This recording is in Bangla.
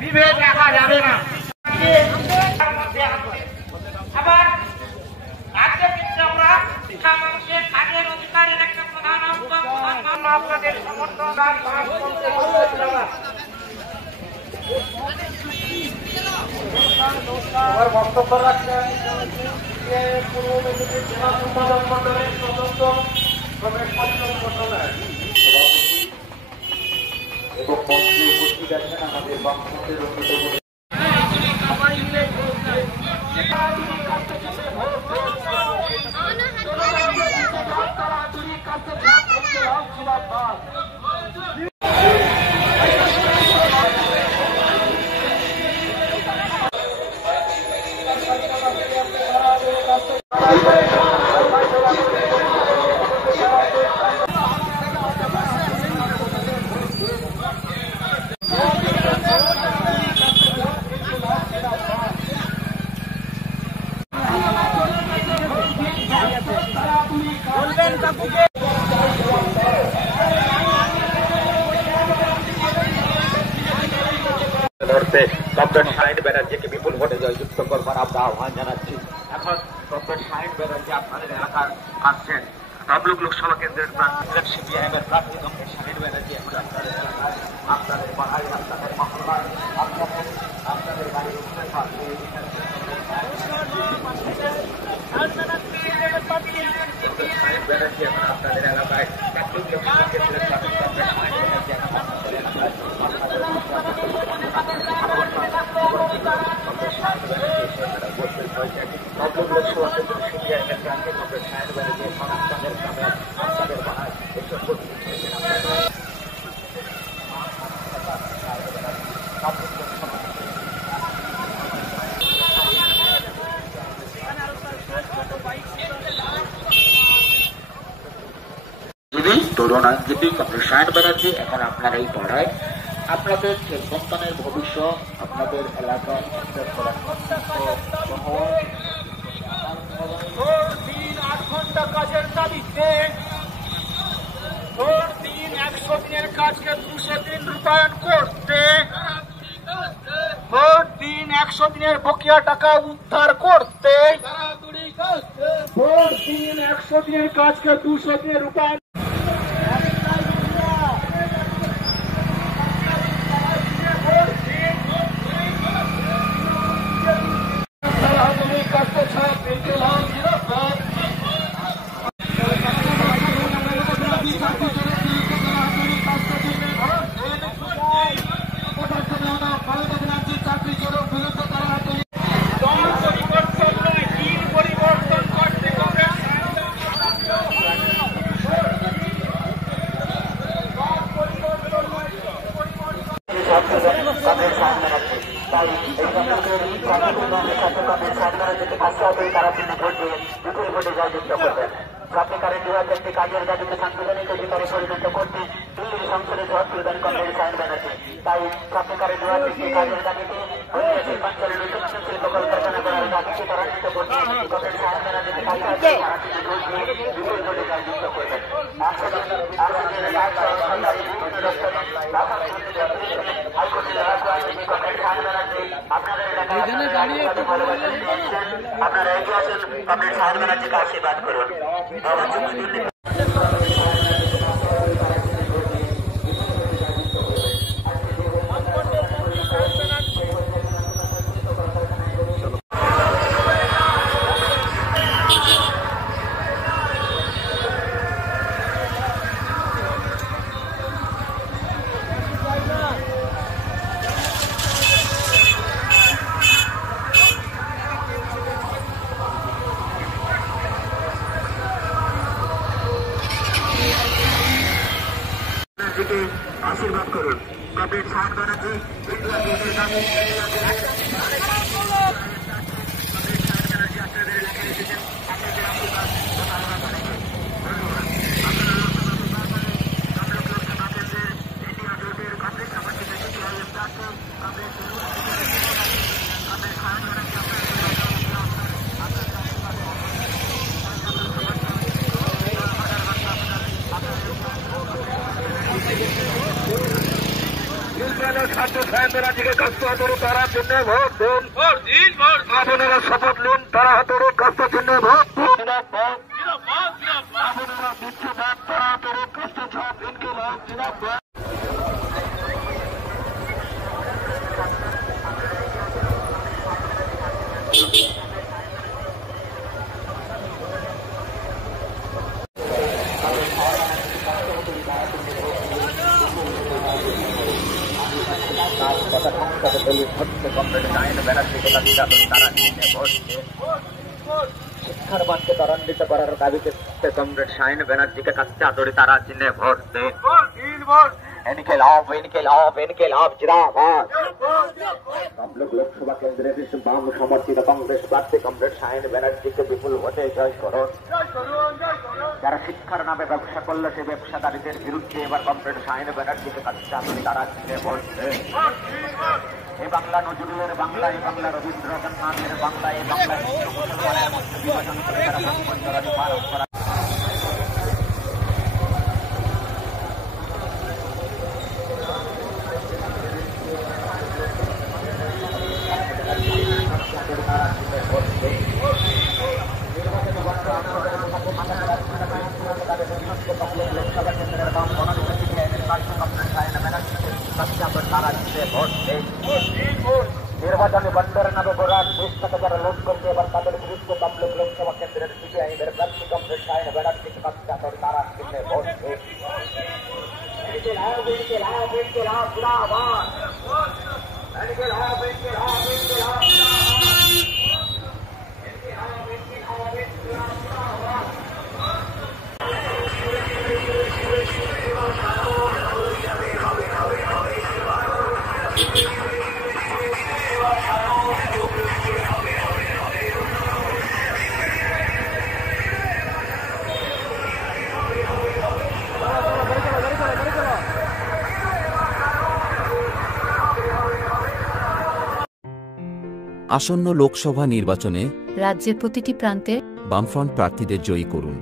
বিভেদ রাখা যাবে না। আবার রাজ্যে কিন্তু আমরা শিক্ষা মানুষের কাজের অধিকারের একটা প্রধান আপনাদের সমর্থন বক্তব্য রাখছেন পূর্ব মেদিনীপুর জেলা সম্পাদক মন্ডলের সদস্য রমেশ মন্ডলের এবং মন্ত্রী উপস্থিত আছেন আমাদের বামপন্থীর ডক্টর শাহিন ব্যানার্জিকে বিপুল ভোটে জয়যুক্ত করবার আমরা আহ্বান জানাচ্ছি। এখন ডক্টর শাহিন ব্যানার্জি আপনাদের এলাকার আসছেন তমলুক লোকসভা কেন্দ্রের প্রার্থী সিপিআইএমের প্রার্থী ডক্টর শাহিন ব্যানার্জি এখন আপনাদের এলাকায় আপনাদের পাড়ায় আপনাদের মহল্লায় আপনাদের বাড়ির উপরে পাশে শাহিন ব্যানার্জি এখন আপনাদের এলাকায় তমলুক লোকসভা কেন্দ্রের প্রার্থী ডক্টর শাহিন ব্যানার্জি এখন আপনাদের এলাকায় তরুণ আইনজীবী ডক্টর শাহিন ব্যানার্জি এখন আপনার এই পড়ায় আপনাদের সন্তানের ভবিষ্যৎ আপনাদের এলাকায় ভোট দিন 8 ঘন্টা কাজের দাবিতে ভোট দিন 100 দিনের কাজকে 200 দিন রূপায়ণ করতে ভোট দিন 100 দিনের বকেয়া টাকা উদ্ধার করতে ভোট দিন 100 দিনের কাজকে 200 দিনের রূপায়ণ সরকারের বিভাগকে কাজের দাবিতে সাংবিধানিক অধিকারে পরিণত করতে দিল্লির সংসদে জবাব প্রদান করেন শাহিন ব্যানার্জি। তাই সরকারের বিভাগকে কাজের দাবিতে শিল্পাঞ্চলের নতুন শিল্প কলকারখানা করার দাবিকে ত্বরান্বিত করতে ডক্টর শাহিন ব্যানার্জিকে জয়যুক্ত করবেন। আপনাদের এলাকায় আপনারা এগিয়ে আসেন, ডক্টর শাহিন ব্যানার্জিকে আশীর্বাদ করুন। আশীর্বাদ করুন ডক্টর শাহিন ব্যানার্জি। আপনাদের এলাকায় এসেছেন, আপনাদের আশীর্বাদ কংগ্রেস সমর্থিত আপনারা ছাত্র সাহেব ব্যানার্জিকে কাস্তে হাতুড়ি তারা চিহ্নে ভোট দিন। আপনারা শপথ নিন, তারা হাতুড়ি কাস্তে চিহ্নে ভোট দিন। আপনারা দিচ্ছে ভোট, তারা হাতুড়ি কাস্তে ছাপ ইনকিলাব জিন্দাবাদ। শিক্ষার মানকে ত্বরান্বিত করার দাবিতে কমরেড শাহিন ব্যানার্জিকে কাছে আদরে তারা চিহ্নে ভোট দেন। ইনকিলাব ইনকিলাব ইনকিলাব জিন্দাবাদ। তমলুক লোকসভা কেন্দ্রের বাম সমর্থিত কংগ্রেস প্রার্থী কমরেড শাহিন ব্যানার্জিকে বিপুল ভোটে জয় করুন। যারা শিক্ষার নামে ব্যবসা করলো সেই ব্যবসাদারীদের বিরুদ্ধে এবার কমরেড শাহিন ব্যানার্জিকে কাছে আদরে তারা চিহ্নে ভোট দেন। এই বাংলা নজরুলের বাংলা, এই বাংলা রবীন্দ্রনাথের বাংলা, এই বাংলা হিন্দু মুসলমানের মধ্যে বিভাজন করে তারা ভোটবন্ধনী পালন করা। লোকসভা কেন্দ্রের বাম মনোনীত সিপিআইএমের প্রার্থী কমরেড শাহিন ব্যানার্জিকে কাছে আদরে তারা চিহ্নে ভোট দেন। নির্বাচনী বন্ডের নামে গোড়ার দেশ থেকে যারা লোক করছে এবার তাদের বিরুদ্ধে তমলুক লোকসভা কেন্দ্রের সিপিআইএমের প্রার্থী কমরেড শাহিন ব্যানার্জিকে কাছে আদরে তারা চিহ্নে ভোট দেন। ইনকিলাব ইনকিলাব ইনকিলাব জিন্দাবাদ। ইনকিলাব ইনকিলাব ইনকিলাব আসন্ন লোকসভা নির্বাচনে রাজ্যের প্রতিটি প্রান্তে বামফ্রন্ট প্রার্থীদের জয়ী করুন।